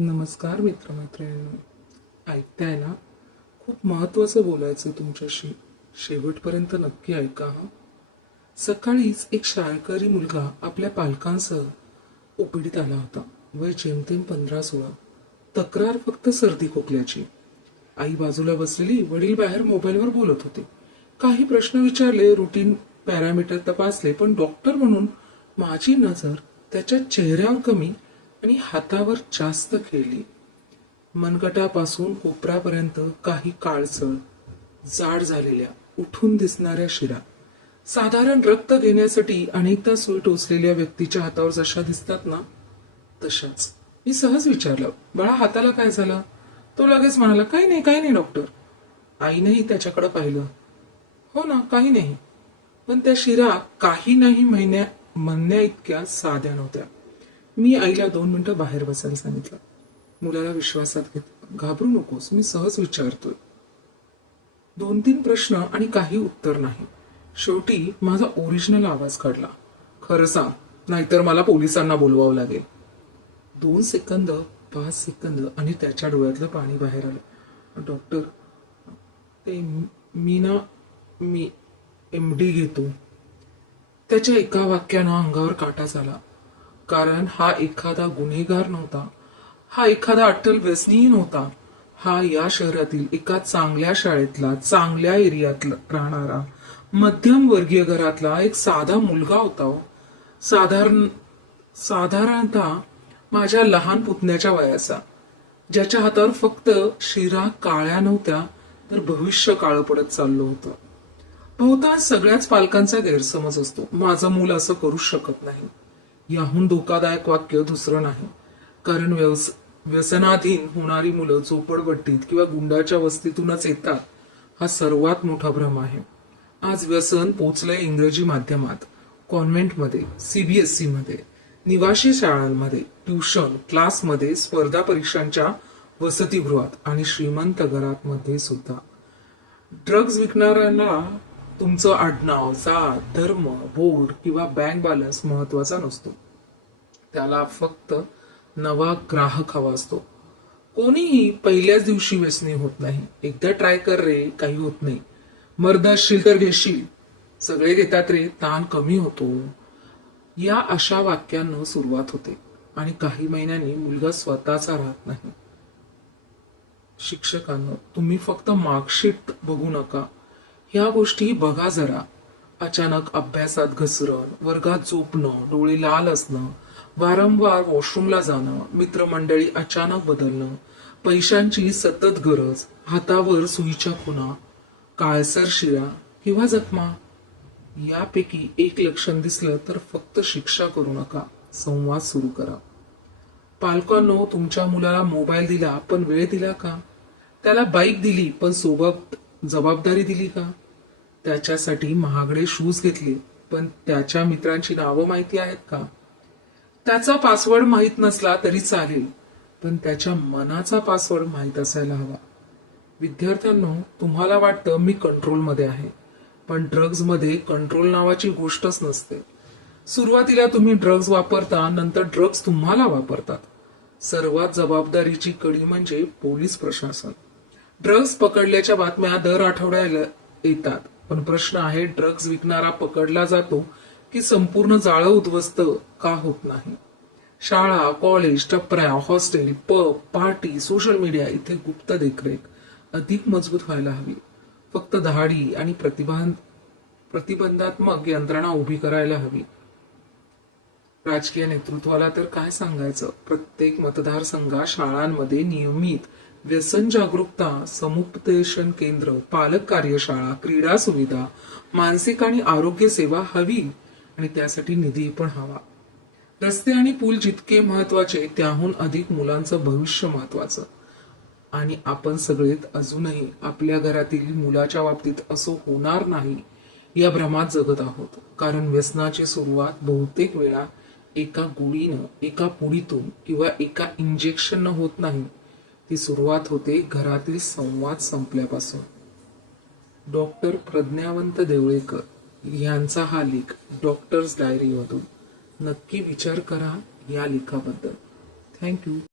नमस्कार मित्रमैत्रिणींनो, ऐकताय ना? खूप महत्वाचं बोलायचं तुमच्याशी. शेवटपर्यंत नक्की ऐका हा. सकाळीच एक शाळकरी मुलगा आपल्या पालकांसह ओपीडीत आला होता. वय जेमतेम 15-16. तक्रार फक्त सर्दी खोकल्याची. आई बाजूला बसलेली, वडील बाहेर मोबाईलवर बोलत होते. काही प्रश्न विचारले, रुटीन पॅरामीटर तपासले, पण डॉक्टर म्हणून माझी नजर त्याच्या चेहऱ्यावर कमी आणि हातावर जास्त खेळली. मनगटापासून कोपऱ्यापर्यंत काही काळसर, जाड झालेल्या, उठून दिसणाऱ्या शिरा. साधारण रक्त घेण्यासाठी अनेकदा सुई टोचलेल्या व्यक्तीच्या हातावर जशा दिसतात ना, तशाच. मी सहज विचारलं, बाळा हाताला काय झालं? तो लगेच म्हणाला, काही नाही काही नाही डॉक्टर. आईनेही त्याच्याकडे पाहिलं. हो ना, काही नाही. पण त्या शिरा काही नाही म्हणण्या इतक्या साध्या नव्हत्या. मी आईला 2 मिनिटं बाहेर बसायला सांगितलं. मुलाला विश्वासात घेतलं. घाबरू नकोस, मी सहज विचारतोय. 2-3 प्रश्न आणि काही उत्तर नाही. शेवटी माझा ओरिजिनल आवाज काढला. खरं सांग, नाहीतर मला पोलिसांना बोलवावं लागेल. 2 सेकंद, 5 सेकंद आणि त्याच्या डोळ्यातलं पाणी बाहेर आलं. डॉक्टर, ते मी MD घेतो. त्याच्या एका वाक्यानं अंगावर काटा झाला. कारण हा एखादा गुन्हेगार नव्हता. हा एखादा अट्टल व्यसनीही नव्हता. हा या शहरातील एका चांगल्या शाळेतला, चांगल्या एरियातला राहणारा, मध्यम वर्गीय घरातला एक साधा मुलगा होता हो. साधारणतः माझ्या लहान पुतण्याच्या वयाचा, ज्याच्या हातावर फक्त शिरा काळ्या नव्हत्या तर भविष्य काळं पडत चाललं होतं. बहुतांश सगळ्याच पालकांचा गैरसमज असतो, माझं मूल असं करू शकत नाही. याहून धोकादायक वाक्य दुसरं नाही. कारण व्यसनाधीन होणारी मुलं झोपडपट्टीत किंवा गुंडाच्या वस्तीतूनच येतात, हा सर्वात मोठा भ्रम आहे. आज व्यसन पोचलंय इंग्रजी माध्यमात, कॉन्व्हेंटमध्ये, CBSE मध्ये, निवासी शाळांमध्ये, ट्युशन क्लासमध्ये, स्पर्धा परीक्षांच्या वसतिगृहात आणि श्रीमंत घरांमध्ये सुद्धा. ड्रग्ज विकणाऱ्यांना तुमचं आडनाव, जात, धर्म, बोर्ड किंवा बँक बॅलन्स महत्वाचा नसतो. त्याला फक्त नवा ग्राहक हवा असतो. कोणीही पहिल्याच दिवशी व्यसनी होत नाही. एकदा ट्राय कर रे, काही होत नाही. मर्द असशील तर घेशील. सगळे घेतात रे, ताण कमी होतो. या अशा वाक्यांना सुरुवात होते आणि काही महिन्यांनी मुलगा स्वतःचा राहत नाही. शिक्षकांना, तुम्ही फक्त मार्कशीट बघू नका, ह्या गोष्टी बघा जरा. अचानक अभ्यासात घसरण, वर्गात झोपणं, डोळे लाल असणं, वारंवार वॉशरूमला जाणं, मित्रमंडळी अचानक बदलणं, पैशांची सतत गरज, हातावर सुईच्या खुणा, काळसर शिरा किंवा जखमा. यापैकी एक लक्षण दिसलं तर फक्त शिक्षा करू नका, संवाद सुरू करा. पालकांनो, तुमच्या मुलाला मोबाईल दिला पण वेळ दिला का? त्याला बाईक दिली पण सोबत जबाबदारी दिली का? त्याच्यासाठी महागडे शूज घेतले पण त्याच्या मित्रांची नावं माहिती आहेत का? त्याचा पासवर्ड माहीत नसला तरी चालेल, पण त्याच्या मनाचा पासवर्ड माहीत असायला हवा. विद्यार्थ्यांनो, तुम्हाला वाटतं मी कंट्रोलमध्ये आहे, पण ड्रग्जमध्ये कंट्रोल नावाची गोष्टच नसते. सुरुवातीला तुम्ही ड्रग्ज वापरता, नंतर ड्रग्ज तुम्हाला वापरतात. सर्वात जबाबदारीची कडी म्हणजे पोलीस प्रशासन. ड्रग्ज पकडल्याच्या बातम्या दर आठवड्याला येतात, पण प्रश्न आहे, ड्रग्ज विकणारा पकडला जातो की संपूर्ण जाळं उद्ध्वस्त का होत नाही? शाळा, कॉलेज, टपऱ्या, hostel, pub, party, social media इथे गुप्त देखरेख अधिक मजबूत व्हायला हवी. फक्त धाडी आणि प्रतिबंधात्मक यंत्रणा उभी करायला हवी. राजकीय नेतृत्वाला तर काय सांगायचं, प्रत्येक मतदारसंघात, शाळांमध्ये नियमित व्यसन जागरूकता समुपदेशन केंद्र, पालक कार्यशाळा, क्रीडा सुविधा, मानसिक आणि आरोग्य सेवा हवी आणि त्यासाठी निधी पण हवा. रस्ते आणि पूल जितके महत्वाचे, त्याहून अधिक मुलांचं भविष्य महत्वाचं. आणि आपण सगळेच अजूनही आपल्या घरातील मुलाच्या बाबतीत असं होणार नाही या भ्रमात जगत आहोत. कारण व्यसनाची सुरुवात बहुतेक वेळा एका गोळीनं, एका पुडीतून किंवा एका इंजेक्शननं होत नाही. ती सुरुवात होते घरातील संवाद संपल्यापासून. डॉक्टर प्रज्ञावंत देवळेकर यांचा हा लेख डॉक्टर्स डायरीमधून. नक्की विचार करा या लेखाबद्दल. थँक्यू.